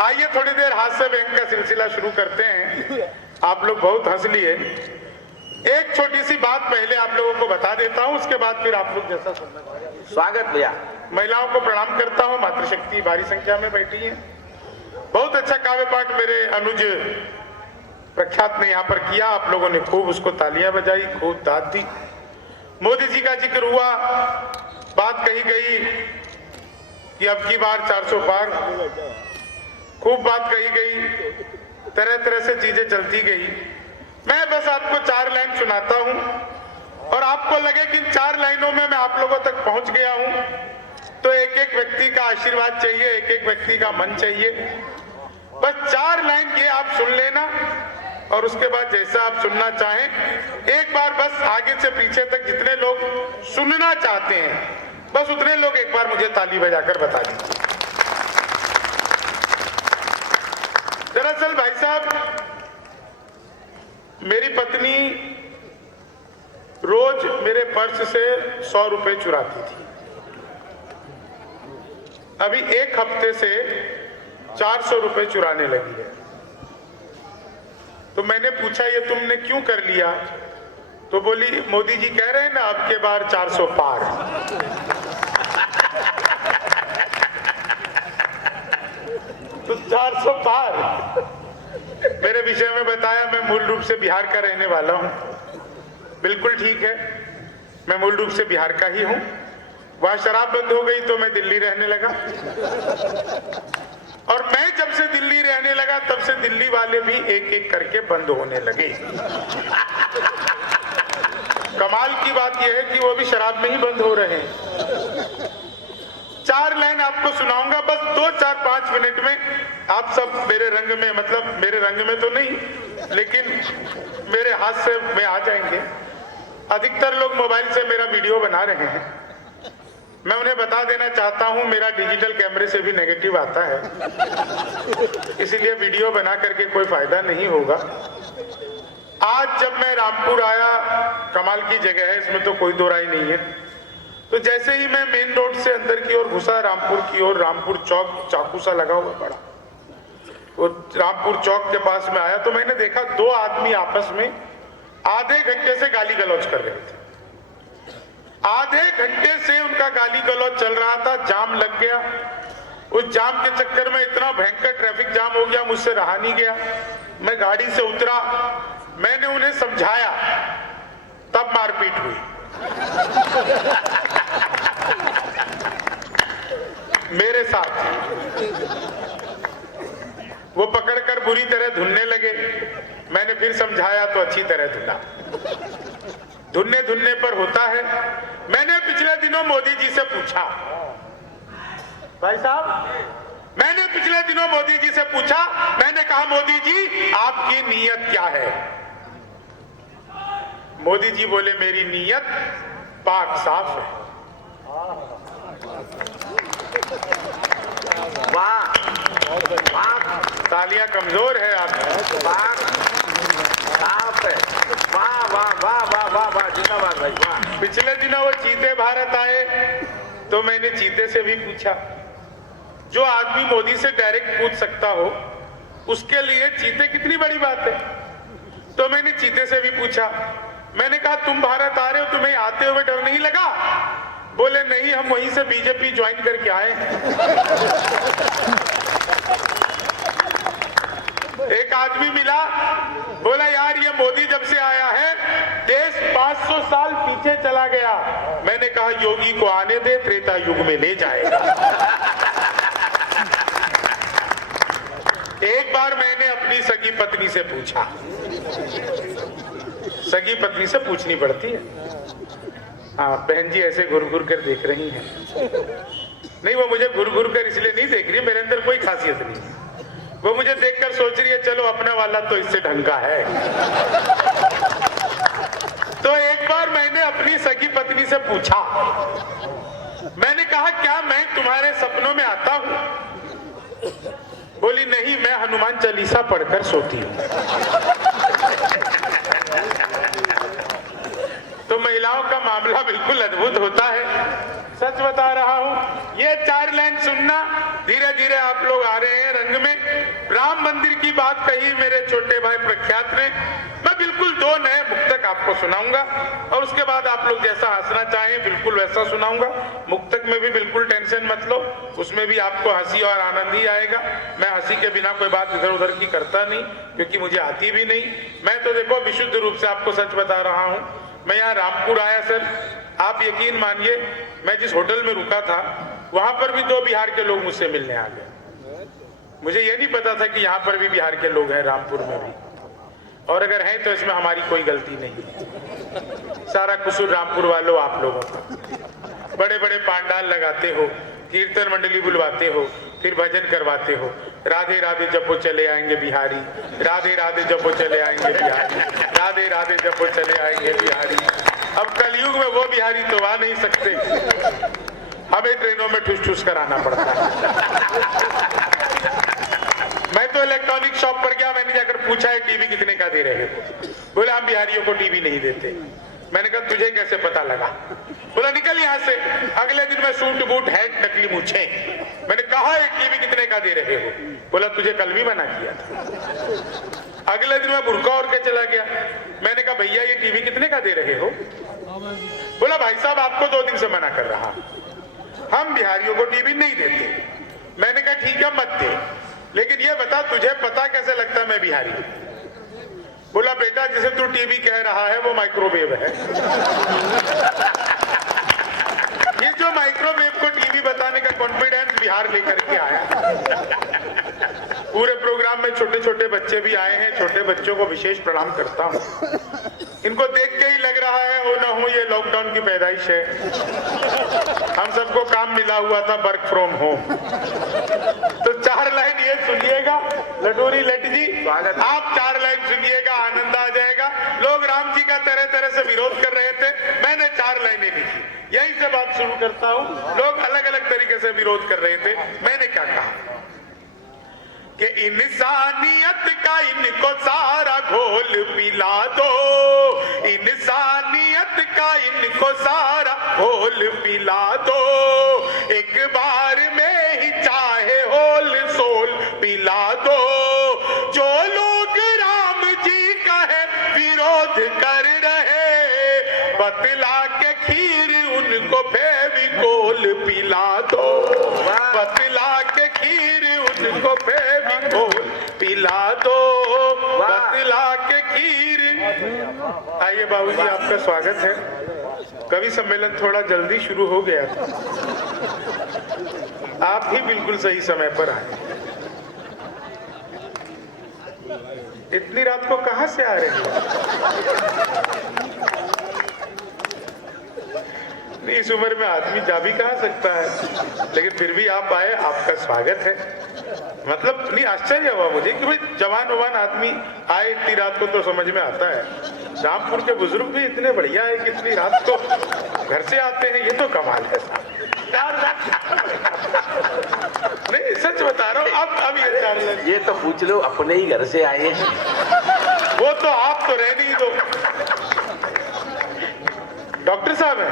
आइए थोड़ी देर हास्य व्यंग का सिलसिला शुरू करते हैं। आप लोग बहुत हंस लिए। एक छोटी सी बात पहले आप लोगों को बता देता हूं, उसके बाद फिर आप लोग जैसा सुनना। स्वागत भैया। महिलाओं को प्रणाम करता हूं, मातृशक्ति भारी संख्या में बैठी है। बहुत अच्छा काव्य पाठ मेरे अनुज प्रख्यात ने यहाँ पर किया। आप लोगों ने खूब उसको तालियां बजाई, खूब दाद दी। मोदी जी का जिक्र हुआ, बात कही गई कि अब की बार 400 पार, खूब बात कही गई, तरह तरह से चीजें चलती गई। मैं बस आपको 4 लाइन सुनाता हूं और आपको लगे कि इन 4 लाइनों में मैं आप लोगों तक पहुंच गया हूं, तो एक एक व्यक्ति का आशीर्वाद चाहिए, एक एक व्यक्ति का मन चाहिए। बस 4 लाइन ये आप सुन लेना और उसके बाद जैसा आप सुनना चाहें, एक बार बस आगे से पीछे तक जितने लोग सुनना चाहते हैं, बस उतने लोग एक बार मुझे ताली बजाकर बता दीजिए। दरअसल भाई साहब, मेरी पत्नी रोज मेरे पर्स से 100 रुपए चुराती थी। अभी 1 हफ्ते से 400 रुपए चुराने लगी है। तो मैंने पूछा ये तुमने क्यों कर लिया? तो बोली मोदी जी कह रहे हैं ना अब के बार 400 पार। तो 400 पार। मेरे विषय में बताया मैं मूल रूप से बिहार का रहने वाला हूं। बिल्कुल ठीक है, मैं मूल रूप से बिहार का ही हूं। वहां शराब बंद हो गई तो मैं दिल्ली रहने लगा, और मैं जब से दिल्ली रहने लगा तब से दिल्ली वाले भी एक एक करके बंद होने लगे। कमाल की बात यह है कि वो भी शराब में ही बंद हो रहे हैं। 4 लाइन आपको सुनाऊंगा, बस 2-4-5 मिनट में आप सब मेरे रंग में, मतलब मेरे रंग में तो नहीं, लेकिन मेरे हाथ से में आ जाएंगे। अधिकतर लोग मोबाइल से मेरा वीडियो बना रहे हैं। मैं उन्हें बता देना चाहता हूं मेरा डिजिटल कैमरे से भी नेगेटिव आता है, इसीलिए वीडियो बना करके कोई फायदा नहीं होगा। आज जब मैं रामपुर आया, कमाल की जगह है, इसमें तो कोई दो राय नहीं है। तो जैसे ही मैं मेन रोड से अंदर की ओर घुसा, रामपुर की ओर, रामपुर चौक चाकू सा लगा हुआ बड़ा, वो रामपुर चौक के पास में आया तो मैंने देखा 2 आदमी आपस में आधे घंटे से गाली गलौज कर रहे थे। आधे घंटे से उनका गाली गलौज चल रहा था, जाम लग गया। उस जाम के चक्कर में इतना भयंकर ट्रैफिक जाम हो गया, मुझसे रहा नहीं गया। मैं गाड़ी से उतरा, मैंने उन्हें समझाया, तब मारपीट हुई। मेरे साथ वो पकड़कर बुरी तरह धुनने लगे। मैंने फिर समझाया तो अच्छी तरह धुना। धुनने धुनने पर होता है। मैंने पिछले दिनों मोदी जी से पूछा, भाई साहब, मैंने पिछले दिनों मोदी जी से पूछा, मैंने कहा मोदी जी आपकी नीयत क्या है? मोदी जी बोले मेरी नीयत पाक साफ है। वाह वाह, तालियां कमजोर है आप। पाक साफ है। वाह वाह वाह वाह वाह वाह, जिंदाबाद भाई वाह। पिछले दिनों वो चीते भारत आए तो मैंने चीते से भी पूछा। जो आदमी मोदी से डायरेक्ट पूछ सकता हो उसके लिए चीते कितनी बड़ी बात है। तो मैंने चीते से भी पूछा। मैंने कहा तुम भारत आ रहे हो, तुम्हें आते हुए डर नहीं लगा? बोले नहीं, हम वहीं से बीजेपी ज्वाइन करके आए। एक आदमी मिला, बोला यार ये मोदी जब से आया है देश 500 साल पीछे चला गया। मैंने कहा योगी को आने दे, त्रेता युग में ले जाएगा। एक बार मैंने अपनी सगी पत्नी से पूछा, सगी पत्नी से पूछनी पड़ती है। हाँ बहन जी ऐसे घुर घुर कर देख रही हैं। नहीं, वो मुझे घुर घुर कर इसलिए नहीं देख रही, मेरे अंदर कोई खासियत नहीं। वो मुझे देखकर सोच रही है चलो अपना वाला तो इससे ढंग का है। तो एक बार मैंने अपनी सगी पत्नी से पूछा, मैंने कहा क्या मैं तुम्हारे सपनों में आता हूं? बोली नहीं, मैं हनुमान चालीसा पढ़कर सोती हूं। तो महिलाओं का मामला बिल्कुल अद्भुत होता है। सच बता रहा हूं, ये 4 लाइन सुनना, धीरे धीरे आप लोग आ रहे हैं रंग में। राम मंदिर की बात कही मेरे छोटे भाई प्रख्यात ने, मैं बिल्कुल 2 नए मुक्तक आपको सुनाऊंगा और उसके बाद आप लोग जैसा हंसना चाहें बिल्कुल वैसा सुनाऊंगा। मुक्तक में भी बिल्कुल टेंशन मत लो, उसमें भी आपको हंसी और आनंद ही आएगा। मैं हंसी के बिना कोई बात इधर उधर की करता नहीं, क्योंकि मुझे आती भी नहीं। मैं तो देखो विशुद्ध रूप से आपको सच बता रहा हूं। मैं यहाँ रामपुर आया सर, आप यकीन मानिए, मैं जिस होटल में रुका था वहां पर भी 2 बिहार के लोग मुझसे मिलने आ गए। मुझे ये नहीं पता था कि यहाँ पर भी बिहार के लोग हैं, रामपुर में भी, और अगर हैं तो इसमें हमारी कोई गलती नहीं। सारा कसूर रामपुर वालों आप लोगों का। बड़े बड़े पांडाल लगाते हो, कीर्तन मंडली बुलवाते हो, फिर भजन करवाते हो, राधे राधे जपो चले आएंगे बिहारी, राधे राधे जपो चले आएंगे बिहारी, राधे राधे जपो चले आएंगे बिहारी। अब कलयुग में वो बिहारी तो आ नहीं सकते, हमें ट्रेनों में ठुस ठुस कराना पड़ता है। मैं तो इलेक्ट्रॉनिक शॉप पर गया, मैंने जाकर पूछा है टीवी कितने का दे रहे हो? बोले हम बिहारियों को टीवी नहीं देते। मैंने कहा तुझे कैसे पता लगा? बोला निकल यहाँ से। अगले दिन मैं सूट बूट हैट नकली मूछे। मैंने कहा एक टीवी कितने का दे रहे हो? बोला तुझे कल भी मना किया था। अगले दिन मैं बुर्का और के चला गया। मैंने कहा भैया ये टीवी कितने का दे रहे हो? बोला भाई साहब आपको 2 दिन से मना कर रहा, हम बिहारियों को टीवी नहीं देते। मैंने कहा ठीक है मत दे, लेकिन ये बता तुझे पता कैसे लगता मैं बिहारी? बोला बेटा जिसे तू टीवी कह रहा है वो माइक्रोवेव है। ये जो माइक्रोवेव को टीवी बताने का कॉन्फिडेंस बिहार लेकर के आया। पूरे प्रोग्राम में छोटे छोटे बच्चे भी आए हैं, छोटे बच्चों को विशेष प्रणाम करता हूँ। इनको देख के ही लग रहा है हो ना हो ये लॉकडाउन की पैदाइश है। हम सबको काम मिला हुआ था वर्क फ्रॉम होम। तो 4 लाइन ये सुनिएगा लटोरी लट जी, आप 4 लाइन सुनिएगा, आनंद आ जाएगा। लोग राम जी का तरह तरह से विरोध कर रहे थे, मैंने 4 लाइनें लिखी। यहीं से बात शुरू करता हूँ। लोग अलग अलग तरीके से विरोध कर रहे थे, मैंने क्या कहा कि इंसानियत का इनको सारा घोल पिला दो, इंसानियत का इनको सारा घोल पिला दो, एक बार में ही चाहे होल सोल पिला दो। जो लोग राम जी का है विरोध कर रहे, बतला के खीर उनको फेविकोल पिला दो, बतला के खीर उनको फेविकोल पिला दो, बतला के खीर। आइए बाबूजी आपका स्वागत है। कवि सम्मेलन थोड़ा जल्दी शुरू हो गया था, आप ही बिल्कुल सही समय पर आए। इतनी रात को कहां से आ रहे हैं? इस उम्र में आदमी जा भी कहा सकता है, लेकिन फिर भी आप आए, आपका स्वागत है। मतलब नहीं आश्चर्य हुआ मुझे कि भाई जवान ववान आदमी आए इतनी रात को, तो समझ में आता है। रामपुर के बुजुर्ग भी इतने बढ़िया है कि इतनी रात को घर से आते हैं, ये तो कमाल है साहब। नहीं सच बता रहा हूँ। अब ये 4 लाइन ये तो पूछ लो, अपने ही घर से आए हैं। वो तो आप तो रहने ही दो। डॉक्टर साहब हैं,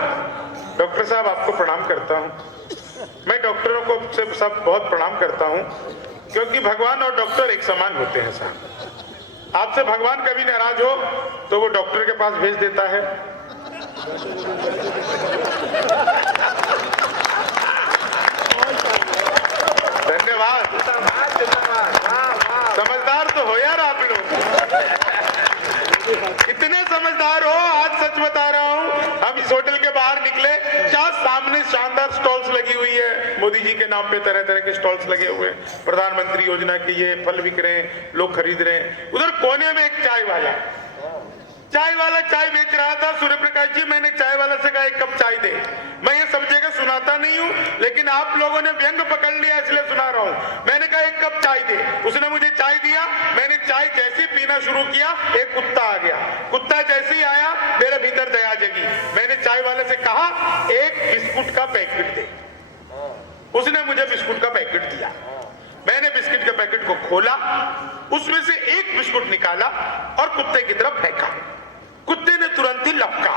डॉक्टर साहब आपको प्रणाम करता हूँ। मैं डॉक्टरों को सब बहुत प्रणाम करता हूँ, क्योंकि भगवान और डॉक्टर एक समान होते हैं साहब। आपसे भगवान कभी नाराज हो तो वो डॉक्टर के पास भेज देता है। धन्यवाद, समझदार तो हो यार आप लोग, इतने समझदार हो। आज सच बता रहा हूँ, हम इस होटल के बाहर निकले, क्या सामने शानदार स्टॉल्स लगी हुई है, मोदी जी के नाम पे तरह तरह के स्टॉल्स लगे हुए हैं, प्रधानमंत्री योजना के ये फल बिक रहे हैं, लोग खरीद रहे हैं। उधर कोने में एक चाय वाला चाय बेच रहा था। सूर्य प्रकाश जी, मैंने चाय वाला से कहा 1 कप चाय दे। मैं ये सब जगह सुनाता नहीं हूँ, लेकिन आप लोगों ने व्यंग पकड़ लिया इसलिए सुना रहा हूँ। मैंने कहा 1 कप चाय दे, उसने मुझे चाय दिया। मैंने चाय जैसे पीना शुरू किया, एक कुत्ता आ गया। कुत्ता जैसे ही आया, मेरे भीतर दया जगी। मैंने चाय वाले से कहा 1 बिस्कुट का पैकेट दे। उसने मुझे बिस्कुट का पैकेट दिया। मैंने बिस्किट के पैकेट को खोला, उसमें से 1 बिस्कुट निकाला और कुत्ते की तरफ फेंका। कुत्ते ने तुरंत ही लपका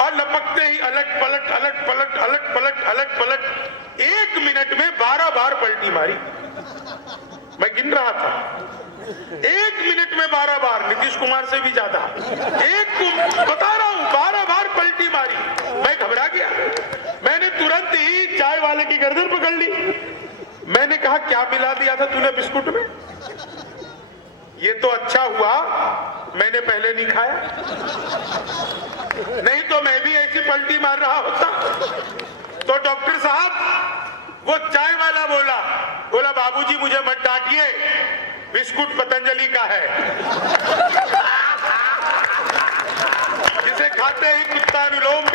और और लपकते ही अलट पलट अलट पलट अलट पलट अलट पलट 1 मिनट में 12 बार पलटी मारी। मैं गिन रहा था, 1 मिनट में 12 बार, नीतीश कुमार से भी ज्यादा। बता रहा हूं 12 बार पलटी मारी। मैं घबरा गया, मैंने तुरंत ही चाय वाले की गर्दन पकड़ ली। मैंने कहा क्या मिला दिया था तूने बिस्कुट में? ये तो अच्छा हुआ मैंने पहले नहीं खाया, नहीं तो मैं भी ऐसी पलटी मार रहा होता। तो डॉक्टर साहब, वो चाय वाला बोला बाबूजी मुझे मत डांटिए, बिस्कुट पतंजलि का है, जिसे खाते ही कुत्ता अनुलोम